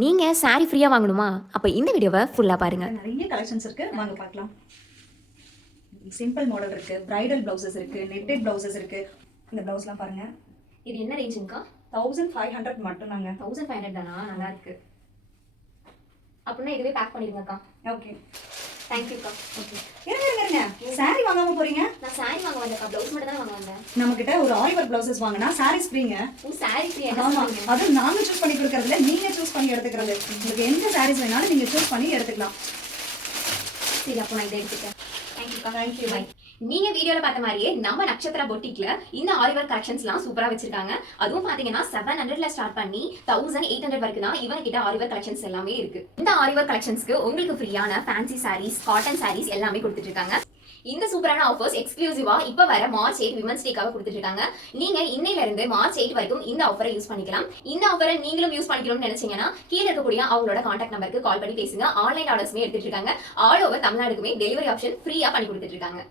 நீங்க சாரி ஃப்ரீயா வாங்கணுமா? அப்ப இந்த வீடியோவை ஃபுல்லா பாருங்க. நிறைய கலெக்ஷன்ஸ் இருக்கு, வாங்க பார்க்கலாம். சிம்பிள் மாடல் இருக்கு, பிரைடல் பிளவுசஸ் இருக்கு, நெட்டட் பிளவுசஸ் இருக்கு. இந்த பிளவுஸ்லாம் பாருங்க. இது என்ன ரேஞ்சுங்கக்கா? 1500 மட்டும் தாங்க. 1500 தானா? நல்லா இருக்கு. அப்படின்னா இதுவே பேக் பண்ணிடுங்கக்கா. ஓகே, தேங்க்யூக்கா. ஓகே. இருங்க, சாரி வாங்காம போறீங்க? நான் சாரி வாங்க வந்தேக்கா, பிளவுஸ் மட்டும் தான் வாங்க வந்தேன். நம்ம கிட்ட ஒரு ஆரி ஒர்க் பிளவுசஸ் வாங்கினா சாரீஸ் ஃப்ரீங்க. Sorry free? ஆமா, அது நாங்க சூஸ் பண்ணி கொடுக்கறதுல நீங்க சூஸ் பண்ணி எடுத்துக்கிறது. உங்களுக்கு எந்த சாரீஸ் வேணாலும் நீங்க சூஸ் பண்ணி எடுத்துக்கலாம். சரி, அப்போ நான் இதை எடுத்துட்டேன். தேங்க்யூக்கா. தேங்க்யூ. பை. நீங்க வீடியோல பார்த்த மாதிரியே நம்ம நட்சத்திரா பொட்டிக்ல இந்த ஆரி ஒர்க் கலெக்ஷன்ஸ்லாம் சூப்பரா வச்சிருக்காங்க. அதுவும் பாத்தீங்கன்னா 700ல ஸ்டார்ட் பண்ணி 1800 வரைக்கும் தான் இவங்க கிட்ட ஆரி ஒர்க் கலெக்ஷன்ஸ் எல்லாமே இருக்கு. இந்த ஆரி ஒர்க் கலெக்ஷன்ஸ்க்கு உங்களுக்கு ஃப்ரீயான ஃபேன்சி சாரீஸ், காட்டன் சாரீஸ் எல்லாமே கொடுத்துட்டு இருக்காங்க. இந்த சூப்பரான ஆஃபர்ஸ் எக்ஸ்க்ளூசிவா இப்ப வர மார்ச் 8 விமன்ஸ் டேக்காக கொடுத்துட்டு இருக்காங்க. நீங்க இன்னையில இருந்து மார்ச் 8 வரைக்கும் இந்த ஆஃபரை யூஸ் பண்ணிக்கலாம். இந்த ஆஃபரை நீங்களும் யூஸ் பண்ணிக்கணும்னு நினைச்சீங்கன்னா கீழே இருக்கக்கூடிய அவங்களோட கான்டாக்ட் நம்பருக்கு கால் பண்ணி பேசுங்க. ஆன்லைன் ஆர்டர்ஸ்மே எடுத்துட்டு இருக்காங்க. ஆல் ஓவர் தமிழ்நாடுக்குமே டெலிவரி ஆப்ஷன் ஃப்ரீயா பண்ணி கொடுத்துட்டு இருக்காங்க.